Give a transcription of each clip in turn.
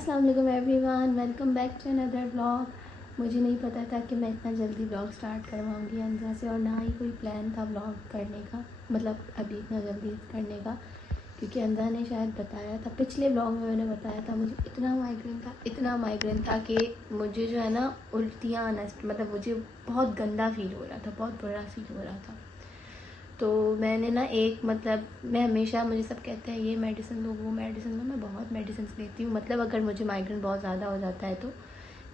अस्सलाम वालेकुम everyone, welcome back to another vlog. मुझे नहीं पता था कि मैं इतना जल्दी व्लॉग स्टार्ट करवाऊँगी अंजा से, और ना ही कोई प्लान था व्लॉग करने का, मतलब अभी इतना जल्दी करने का, क्योंकि अंजा ने शायद बताया था, पिछले व्लॉग में मैंने बताया था मुझे इतना माइग्रेन था कि मुझे जो है ना उल्टियाँ आना, मतलब मुझे बहुत गंदा फील हो रहा था, बहुत बुरा फील हो रहा था। तो मैंने ना मैं हमेशा, मुझे सब कहते हैं ये मेडिसिन लो वो मेडिसिन लो, मैं बहुत मेडिसिन लेती हूँ, मतलब अगर मुझे माइग्रेन बहुत ज़्यादा हो जाता है तो,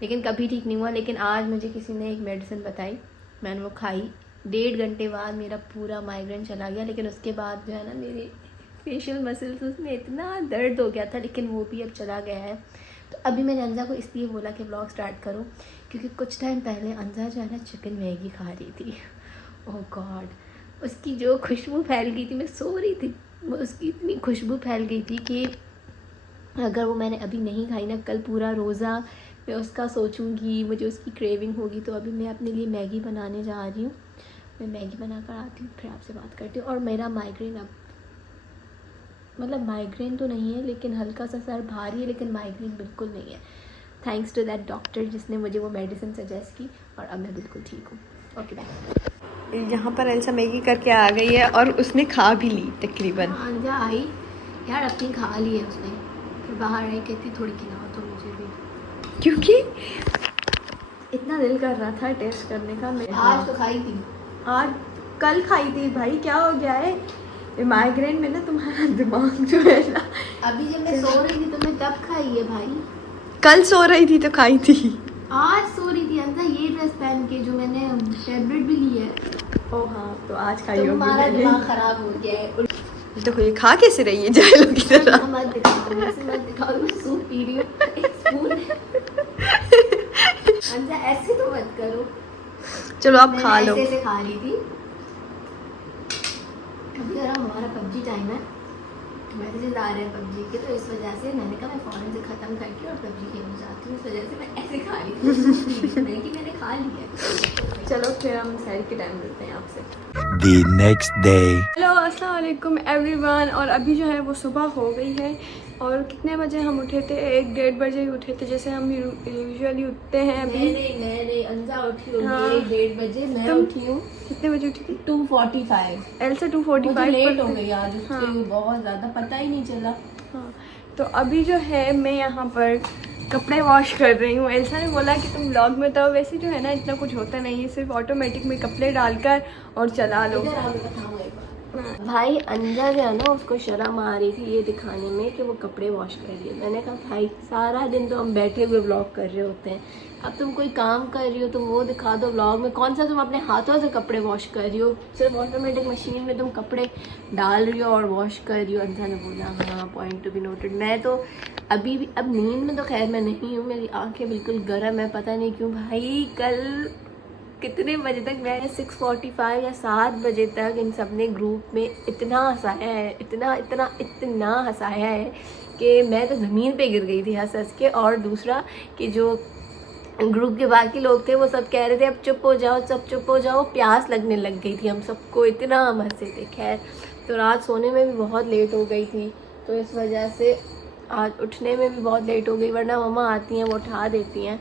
लेकिन कभी ठीक नहीं हुआ। लेकिन आज मुझे किसी ने एक मेडिसिन बताई, मैंने वो खाई, 1.5 घंटे बाद मेरा पूरा माइग्रेन चला गया। लेकिन उसके बाद जो है ना मेरे फेशियल मसल्स उसमें इतना दर्द हो गया था, लेकिन वो भी अब चला गया है। तो अभी मैंने अंजा को इसलिए बोला कि व्लॉग स्टार्ट करूँ, क्योंकि कुछ टाइम पहले अंजा जो है ना चिकन मैगी खा रही थी। ओह गॉड, उसकी जो खुशबू फैल गई थी, मैं सो रही थी, उसकी इतनी खुशबू फैल गई थी कि अगर वो मैंने अभी नहीं खाई ना, कल पूरा रोज़ा मैं उसका सोचूंगी, मुझे उसकी क्रेविंग होगी। तो अभी मैं अपने लिए मैगी बनाने जा रही हूँ, मैं मैगी बना कर आती हूँ, फिर आपसे बात करती हूँ। और मेरा माइग्रेन अब, मतलब माइग्रेन तो नहीं है, लेकिन हल्का सा सर भारी है, लेकिन माइग्रेन बिल्कुल नहीं है, थैंक्स टू दैट डॉक्टर जिसने मुझे वो मेडिसिन सजेस्ट की, और अब मैं बिल्कुल ठीक हूँ। Okay bye. यहाँ पर एल्सा मैगी करके आ गई है और उसने खा भी ली तकरीबन। अंजा आई यार, अपनी खा ली है उसने, फिर बाहर आई कहती थोड़ी खिलाओ तो मुझे भी, क्योंकि इतना दिल कर रहा था टेस्ट करने का। मैं आज तो खाई थी, आज कल खाई थी भाई, क्या हो गया है माइग्रेन में ना तुम्हारा दिमाग जो है ना। अभी जब मैं सो रही थी तो मैं तब खाई है भाई, कल सो रही थी तो खाई थी, आज सो रही थी अंजा ये ड्रेस पहन के, जो मैंने टैबलेट भी ली है। ओ हाँ, तो आज खाई तो होगी। हमारा दिमाग खराब हो गया है। देखो ये खा कैसे रही है जायलों की तरह। मत दिखाओ, ऐसे मत दिखाओ, मैं सूप पी रही हूँ, एक स्पून अंजा ऐसे तो मत करो। चलो आप खा लो। ऐसे खा रही थी। अभी जरा हमारा पबजी टाइम है, मैसेजेस आ रहे हैं पबजी के, तो इस वजह से मैंने कहा मैं फ़ौरन से ख़त्म करके और पबजी खेलने जाती हूँ, इस वजह से मैं ऐसे खा रही थी मैंने खा ली है। चलो फिर हम सैर के टाइम मिलते हैं आपसे। The next day. हेलो अस्सलाम वालेकुम एवरीवन। और अभी जो है वो सुबह हो गई है, और कितने बजे हम उठे थे? 1-1:30 बजे ही उठे थे, जैसे हम यूजुअली उठते हैं। अभी नहीं अंजा उठी होगी हाँ। 1-1:30 बजे, मैं तुम उठी हूँ कितने बजे उठी थी? 2:45। एल्सा 2:45 लेट हो गई आज उसके, हाँ। बहुत ज़्यादा पता ही नहीं चला। हाँ, तो अभी जो है मैं यहाँ पर कपड़े वॉश कर रही हूँ। एल्सा ने बोला कि तुम व्लॉग में, तो वैसे जो है ना इतना कुछ होता नहीं है, सिर्फ ऑटोमेटिक में कपड़े डालकर और चला लो। भाई अंजा जो है ना उसको शर्म आ रही थी ये दिखाने में कि वो कपड़े वॉश कर रही है। मैंने कहा भाई सारा दिन तो हम बैठे हुए व्लॉग कर रहे होते हैं, अब तुम कोई काम कर रही हो तुम वो दिखा दो व्लॉग में। कौन सा तुम अपने हाथों से कपड़े वॉश कर रही हो, सिर्फ ऑटोमेटिक मशीन में तुम कपड़े डाल रही हो और वॉश कर रही हो। अंजा ने बोला हाँ, पॉइंट टू बी नोटेड। मैं तो अभी भी, अब नींद में तो खैर मैं नहीं हूँ, मेरी आंखें बिल्कुल गर्म है, पता नहीं क्यों भाई। कल कितने बजे तक, मैं 6:45 या 7 बजे तक इन सब ने ग्रुप में इतना हंसाया है, इतना हंसाया है कि मैं तो ज़मीन पे गिर गई थी हंस हंस के। और दूसरा कि जो ग्रुप के बाकी लोग थे वो सब कह रहे थे अब चुप हो जाओ, सब चुप हो जाओ, प्यास लगने लग गई थी हम सबको, इतना हम हंसे थे। खैर, तो रात सोने में भी बहुत लेट हो गई थी, तो इस वजह से आज उठने में भी बहुत लेट हो गई, वरना मम्मा आती हैं वो उठा देती हैं।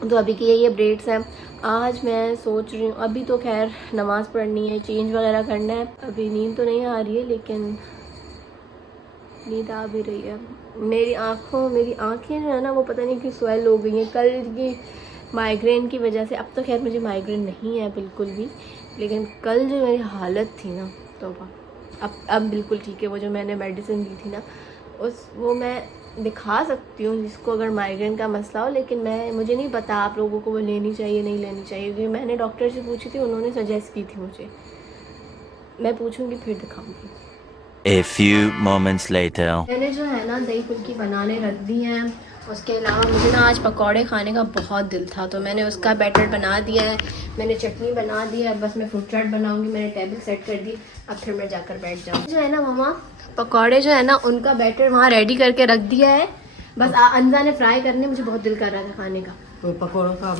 तो अभी की ये अपडेट्स हैं। आज मैं सोच रही हूँ, अभी तो खैर नमाज़ पढ़नी है, चेंज वगैरह करना है, अभी नींद तो नहीं आ रही है, लेकिन नींद आ भी रही है। मेरी आँखें जो है ना वो पता नहीं क्यों स्वेल हो गई हैं कल की माइग्रेन की वजह से। अब तो खैर मुझे माइग्रेन नहीं है बिल्कुल भी, लेकिन कल जो मेरी हालत थी ना, तो अब बिल्कुल ठीक है। वो जो मैंने मेडिसिन ली थी ना, वो मैं दिखा सकती हूँ जिसको अगर माइग्रेन का मसला हो, लेकिन मुझे नहीं पता आप लोगों को वो लेनी चाहिए नहीं लेनी चाहिए, क्योंकि मैंने डॉक्टर से पूछी थी, उन्होंने सजेस्ट की थी मुझे। मैं पूछूंगी फिर दिखाऊंगी। A few moments later. मैंने जो है ना दही फुल्की बनाने रख दी हैं। उसके अलावा मुझे ना आज पकौड़े खाने का बहुत दिल था, तो मैंने उसका बैटर बना दिया है, मैंने चटनी बना दी है, बस मैं फ्रूट चाट बनाऊंगी। मैंने टेबल सेट कर दी, अब फिर मैं जाकर बैठ जाऊँगी। जो है ना मम्मा, पकौड़े जो है ना उनका बैटर वहाँ रेडी करके रख दिया है, बस अंजा ने फ्राई करने, मुझे बहुत दिल कर रहा था खाने का। तो पकौड़ों का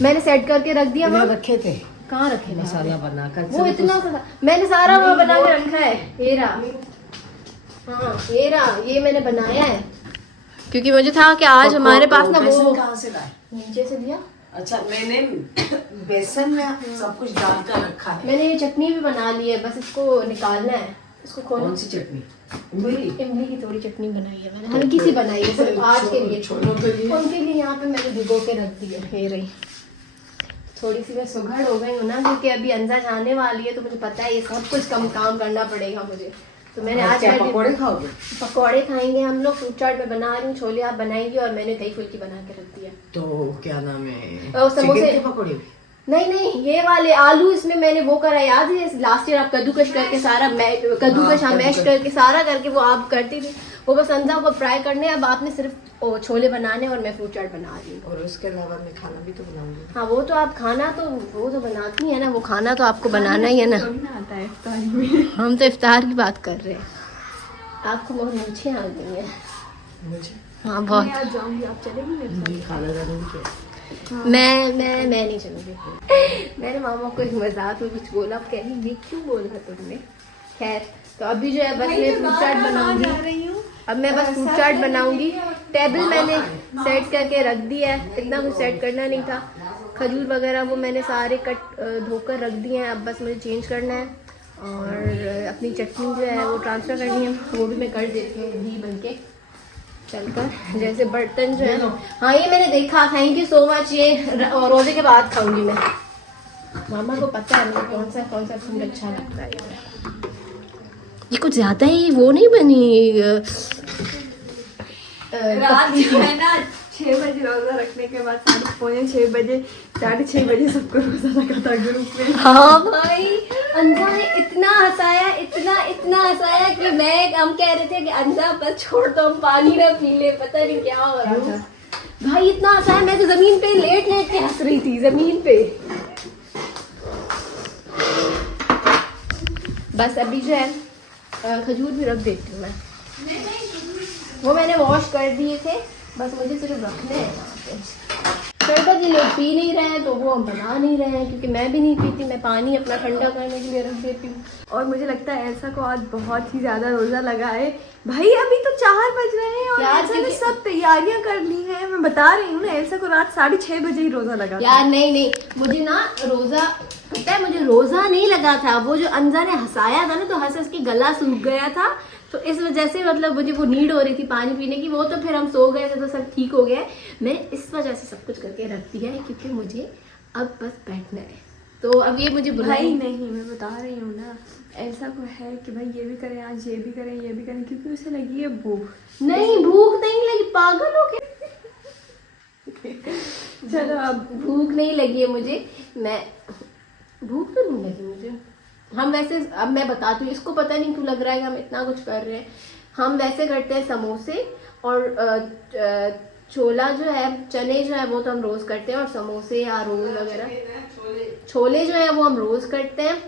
मैंने सेट करके रख दिया वहाँ। रखे थे, कहाँ रखे थे? मसाला बनाकर वो इतना सा मैंने सारा वहाँ बना के रखा है। ये रहा, हाँ ये रहा, ये मैंने बनाया है। क्योंकि मुझे था कि आज हमारे पास ना वो बेसन कहाँ से लाए? नीचे से दिया। अच्छा, मैंने बेसन में सब कुछ डाल कर रखा है। मैंने ये चटनी भी बना ली है, बस इसको निकालना है। इसको खोलो। कौन सी चटनी? इमली? इमली की थोड़ी चटनी बनाई है मैंने, हल्की सी बनाई है सिर्फ आज के लिए। छोटों के लिए? उनके लिए यहाँ पे मैंने भिगो के रख दी है। ये रही, थोड़ी सी मैं सुघड़ हो गई हूँ ना, क्योंकि अभी अंजा जाने वाली है तो मुझे पता है ये सब कुछ काम करना पड़ेगा मुझे। तो मैंने आज क्या पकौड़े खाओगे? पकौड़े खाएंगे हम लोग। फ्रूट चाट में बना रही हूँ, छोले आप बनाएंगे, और मैंने दही फुल्की बना के रख दिया। तो क्या नाम है? और समोसे। चिकन के पकौड़े? नहीं, ये वाले आलू, इसमें मैंने वो करा, याद है लास्ट ईयर आप कद्दूकश करके सारा कद्दूकश मैश करके सारा करके वो आप करती थी, वो बस अंजा को फ्राई करने। अब आपने सिर्फ छोले बनाने और मैं फ्रूट चाट बना रही हूँ। और उसके अलावा मैं खाना भी तो बनाऊंगी। हाँ, वो तो आप खाना तो वो तो बनाती है ना, वो खाना तो आपको बनाना ही है ना। आता है इफ्तारी में। हम तो इफ्तार की बात कर रहे हैं, आपको बहुत नीचे आ गई है। मुझे हाँ बहुत। मैं आज जाऊंगी, आप चलेंगी मेरे साथ? मुझे खाना ज़रूर क्या? मैं नहीं चलूंगी। मैंने मामा को एक मजाक में कुछ बोला, अब कह रही ये क्यों बोला तुमने। खैर, तो अभी जो है बस मैं फ्रूट चाट बनाऊंगी। अब मैं बस फ्रूट चाट बनाऊंगी। टेबल मैंने सेट करके रख दिया है, इतना कुछ सेट करना नहीं था। खजूर वगैरह वो मैंने सारे कट धोकर रख दिए हैं, अब बस मुझे चेंज करना है। और अपनी चटनी जो है वो ट्रांसफ़र करनी है, वो भी मैं कर देती हूँ घी बन के चलकर। जैसे बर्तन जो है, हाँ ये मैंने देखा, थैंक यू सो मच। ये रोजे के बाद खाऊंगी मैं। मामा को पता है मुझे कौन सा फूड अच्छा लगता है। ये कुछ ज्यादा ही वो नहीं बनी रात में ना 6 बजे रोजा रखने के बाद 5:45 बजे 6:30 बजे सबको रोजा रखा था ग्रुप में। हाँ भाई, अंजा ने इतना हंसाया कि हम कह रहे थे कि अंजा बस छोड़ दो, हम पानी ना पी ले, पता नहीं क्या हो रहा था। भाई इतना हंसाया, मैं तो जमीन पे लेट के हंस रही थी जमीन पे। बस अभी जो है खजूर भी रख देती हूँ मैं। वो मैंने वॉश कर दिए थे, बस मुझे सिर्फ रखने हैं यहाँ पे। शरबत ये लोग पी नहीं रहे हैं तो वो हम बना नहीं रहे हैं, क्योंकि मैं भी नहीं पीती, मैं पानी अपना ठंडा करने के लिए रख देती हूँ। और मुझे लगता है ऐसा को आज बहुत ही ज्यादा रोजा लगा है भाई। अभी तो 4 बज रहे हैं और यार, ऐसा ने सब तैयारियां कर ली हैं। मैं बता रही हूँ ना, ऐसा को रात 6:30 बजे ही रोजा लगा था। यार नहीं, मुझे ना रोजा, पता है मुझे रोजा नहीं लगा था, वो जो अंजा ने हंसाया था ना, तो हंस के गला सूख गया था, तो इस वजह से मतलब मुझे वो नीड हो रही थी पानी पीने की। वो तो फिर हम सो गए थे तो सब ठीक हो गया। मैं इस वजह से सब कुछ करके रख दिया है, क्योंकि मुझे अब बस बैठना है। तो अब ये मुझे भाई नहीं, मैं बता रही हूँ ना, ऐसा को है कि भाई ये भी करें आज, ये भी करें, ये भी करें, क्योंकि उसे लगी है भूख। नहीं, भूख नहीं लगी, पागल हो गए। चलो अब भूख नहीं लगी है मुझे, मैं भूख तो नहीं लगी मुझे। हम वैसे, अब मैं बताती हूँ, इसको पता नहीं क्यों लग रहा है कि हम इतना कुछ कर रहे हैं। हम वैसे करते हैं समोसे और छोला जो है, चने जो है वो तो हम रोज करते हैं, और समोसे या रोल वगैरह, छोले जो है वो हम रोज करते हैं,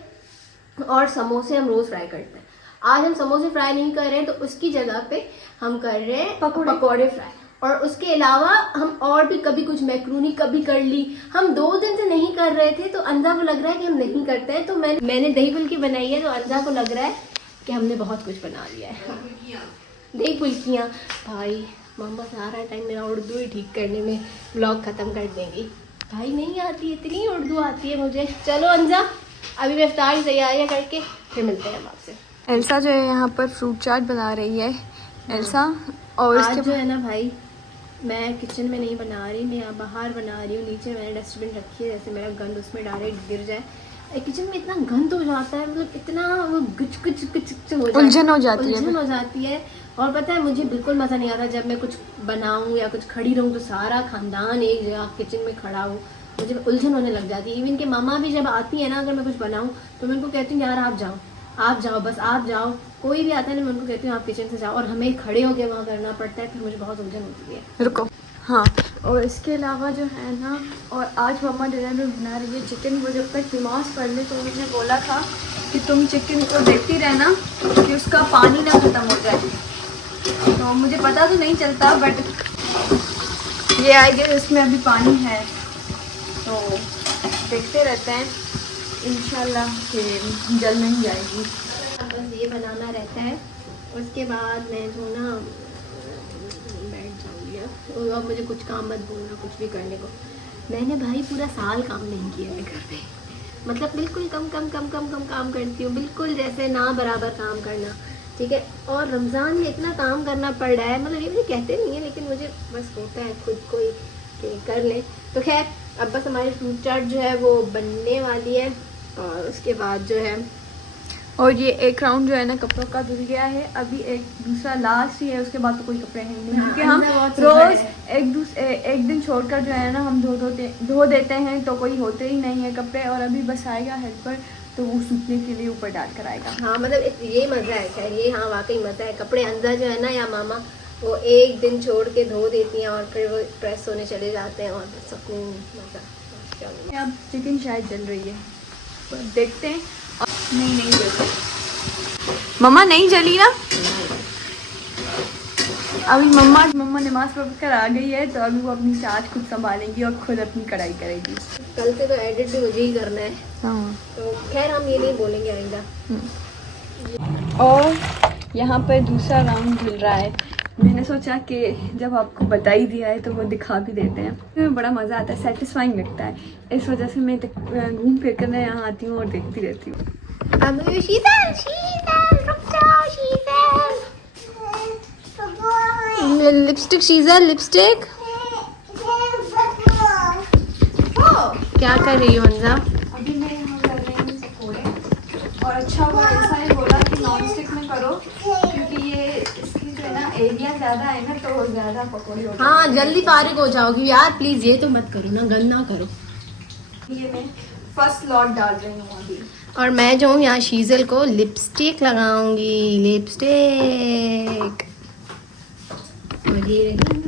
और समोसे हम रोज फ्राई करते हैं। आज हम समोसे फ्राई नहीं कर रहे हैं, तो उसकी जगह पे हम कर रहे हैं पकौड़े फ्राई। और उसके अलावा हम और भी कभी कुछ मैक्रोनी कभी कर ली। हम 2 दिन से नहीं कर रहे थे, तो अंजा को लग रहा है कि हम नहीं करते हैं। तो मैंने दही फुल्की बनाई है, तो अंजा को लग रहा है कि हमने बहुत कुछ बना लिया है। दही फुल्कियाँ भाई, मम्मा सारा टाइम मेरा उर्दू ही ठीक करने में व्लॉग ख़त्म कर देंगी। भाई नहीं आती, इतनी उर्दू आती है मुझे। चलो अंजा, अभी मैं इफ्तार की तैयारियाँ करके फिर मिलते हैं हम आपसे। एल्सा जो है यहाँ पर फ्रूट चाट बना रही है। एल्सा, और आज जो है ना भाई, मैं किचन में नहीं बना रही, मैं यहाँ बाहर बना रही हूँ। नीचे मैंने डस्टबिन रखी है, जैसे मेरा गंद उसमें डायरेक्ट गिर जाए। किचन में इतना गंद हो जाता है, मतलब इतना वो गुच गुच गुच हो जाता है, उलझन हो जाती है। और पता है मुझे बिल्कुल मज़ा नहीं आता जब मैं कुछ बनाऊँ या कुछ खड़ी रहूँ तो सारा खानदान एक जगह किचन में खड़ा हो, मुझे उलझन होने लग जाती है। इवन कि मामा भी जब आती है ना, अगर मैं कुछ बनाऊँ तो मैं उनको कहती हूँ यार आप जाओ, बस आप जाओ। कोई भी आता है ना, मैं उनको कहती हूँ आप किचन से जाओ, और हमें खड़े होकर वहाँ करना पड़ता है, फिर मुझे बहुत उलझन होती है। रुको, हाँ, और इसके अलावा जो है ना, और आज मम्मा डिनर में बना रही है चिकन। वो जब तक नमाज पढ़ ले तो उन्होंने बोला था कि तुम चिकन को देखती रहना कि उसका पानी ना ख़त्म हो जाए। तो मुझे पता तो नहीं चलता, बट ये आई गेस इसमें अभी पानी है, तो देखते रहते हैं, इंशाल्लाह कि जल नहीं जाएगी। बस ये बनाना रहता है, उसके बाद मैं जो ना बैठ जाऊँ। अब मुझे कुछ काम मत बोलना, कुछ भी करने को। मैंने भाई पूरा साल काम नहीं किया है घर पे, मतलब बिल्कुल कम काम करती हूँ, बिल्कुल जैसे ना बराबर काम करना, ठीक है। और रमज़ान में इतना काम करना पड़ रहा है, मतलब ये मुझे कहते नहीं है, लेकिन मुझे बस होता है खुद को ही कि कर ले। तो खैर अब बस हमारी फ्रूट चाट जो है वो बनने वाली है, और उसके बाद जो है, और ये एक राउंड जो है ना कपड़ों का धुल गया है, अभी एक दूसरा लास्ट ही है, उसके बाद तो कोई कपड़े हैं नहीं, क्योंकि हम रोज एक दिन छोड़कर जो है ना हम धो देते हैं, तो कोई होते ही नहीं है कपड़े। और अभी बस आएगा हेल्पर, तो वो सूखने के लिए ऊपर डाल कर आएगा। हाँ मतलब ये मज़ा है, खैर ये हाँ वाकई मज़ा है। कपड़े अंजा जो है ना या मामा वो एक दिन छोड़ के धो देती हैं और फिर वो प्रेस होने चले जाते हैं, और सुकून मज़ा। अब चिकन शायद जल रही है, तो देखते हैं। नहीं जली मम्मा, नहीं जली ना। अभी मम्मा नमाज पढ़ कर आ गई है, तो अभी वो अपनी चाट खुद संभालेंगी और खुद अपनी कढ़ाई करेगी। कल से तो एडिट भी मुझे ही करना है, हाँ। तो खैर हम ये नहीं बोलेंगे आइंदा। और यहाँ पर दूसरा राउंड मिल रहा है। मैंने सोचा कि जब आपको बता ही दिया है तो वो दिखा भी देते हैं, तो बड़ा मज़ा आता है, सेटिस्फाइंग लगता है। इस वजह से मैं घूम फिर कर यहाँ आती हूँ और देखती रहती हूँ। लिपस्टिक शीज़ल, लिपस्टिक क्या कर रही हो अंजा? अभी मैं यहाँ कर रही हूँ पकौड़े, और अच्छा हुआ ऐसा ही बोला कि नॉन स्टिक में करो, क्योंकि ये इसकी जो है ना एरिया ज़्यादा है ना, तो ज़्यादा पकौड़े होते हैं। हाँ जल्दी फारिग हो जाओगी यार, प्लीज़ ये तो मत करो ना, गंद ना करो। ये मैं फर्स्ट लॉट डाल रही हूँ अभी। और मैं जो हूँ यहाँ शीज़ल को लिपस्टिक लगाऊंगी, लिपस्टिक। और ये रही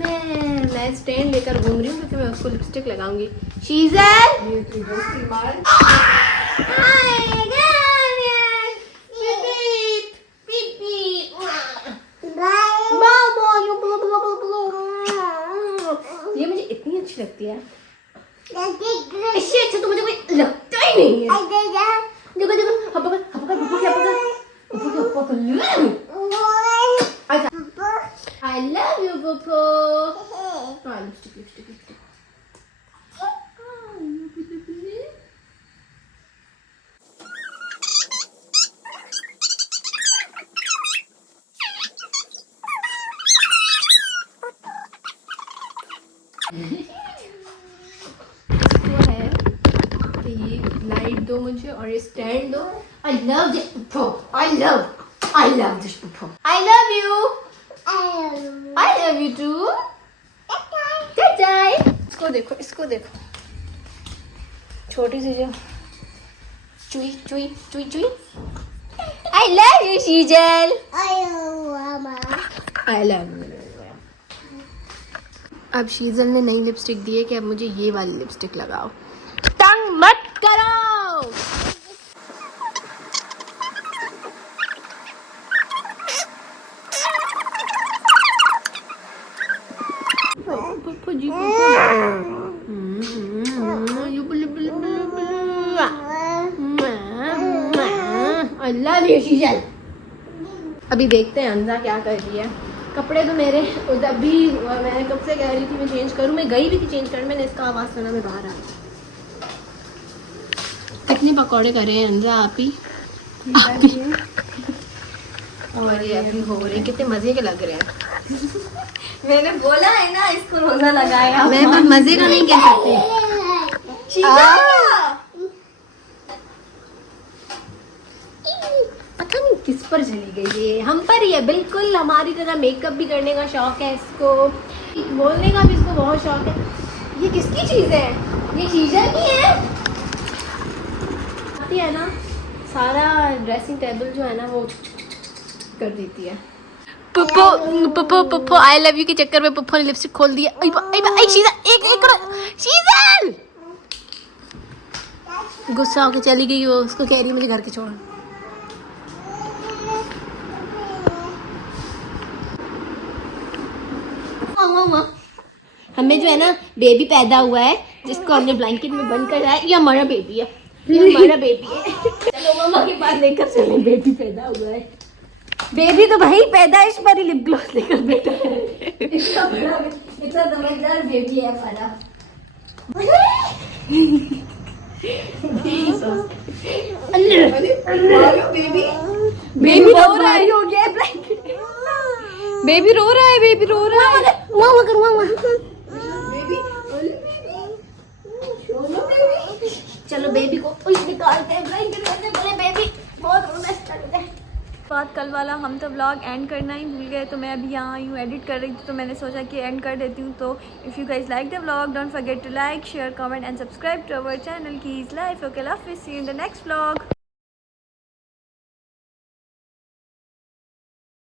मैं स्टैंड लेकर घूम रही हूँ क्योंकि मैं उसको लिपस्टिक लगाऊंगी। शीज़ल ये मुझे इतनी अच्छी लगती है, इससे अच्छा तो मुझे कोई लगता ही नहीं है। देखो देखो I love you Popo। Lipstick है कि ये लाइट दो मुझे और ये स्टैंड दो। I love this Popo, I love this Popo, I love you, I love you too। इसको देखो छोटी सी जो चुई। I love you शीजल, I love you। अब शीजल ने नई लिपस्टिक दी है कि अब मुझे ये वाली लिपस्टिक लगाओ, तंग मत करो। I love you शीजल। अभी देखते हैं अंजा क्या कर रही है। कपड़े तो मेरे उधर भी, मैं कब से कह रही थी मैं चेंज करूँ, मैं गई भी थी चेंज करने, मैंने इसका आवाज़ सुना, मैं बाहर आ गई। कितने पकौड़े करे हैं अंजा आप ही? और ये अभी हो रहे, कितने मजे के लग रहे हैं। मैंने बोला है ना इसको रोजा लगाया। मैं बस मजे का नहीं कह सकती। पता नहीं किस पर चली गई ये, हम पर ही है बिल्कुल, हमारी तरह मेकअप भी करने का शौक है इसको, बोलने का भी इसको बहुत शौक है। ये किसकी चीज है? ये शीजल की है। आती है ना, सारा ड्रेसिंग टेबल जो है ना वो कर देती है। पप्पो आई लव यू के चक्कर में पप्पो ने लिपस्टिक खोल दिया। शीजल गुस्सा होकर चली गई, वो उसको कह रही मुझे घर के छोड़। हमें जो है ना बेबी पैदा हुआ है, जिसको हमने ब्लैंकेट में बंद कर रहा है, ये हमारा बेबी है, ये हमारा बेबी है। चलो मम्मा के पास लेकर चले, बेबी पैदा हुआ है। बेबी तो भाई पैदाइश पर ही लिप ग्लॉस लेकर बैठा है। इतना समझदार बेबी है हमारा। बेबी रो रहा है, हो गया ब्लैंकेट। बेबी रो रहा है, बेबी रो रहा है। चलो बेबी को निकालते हैं ब्लैंकेट में से, बोले बेबी बहुत रोना स्टार्ट है। बात कल वाला हम तो व्लॉग एंड करना ही भूल गए, तो मैं अभी यहाँ आई हूँ एडिट कर रही थी, तो मैंने सोचा कि एंड कर देती हूँ। तो if you guys like the vlog, don't forget to like, share, comment and subscribe to our channel कीज लाइफ। Okay, love you, see you in the next vlog.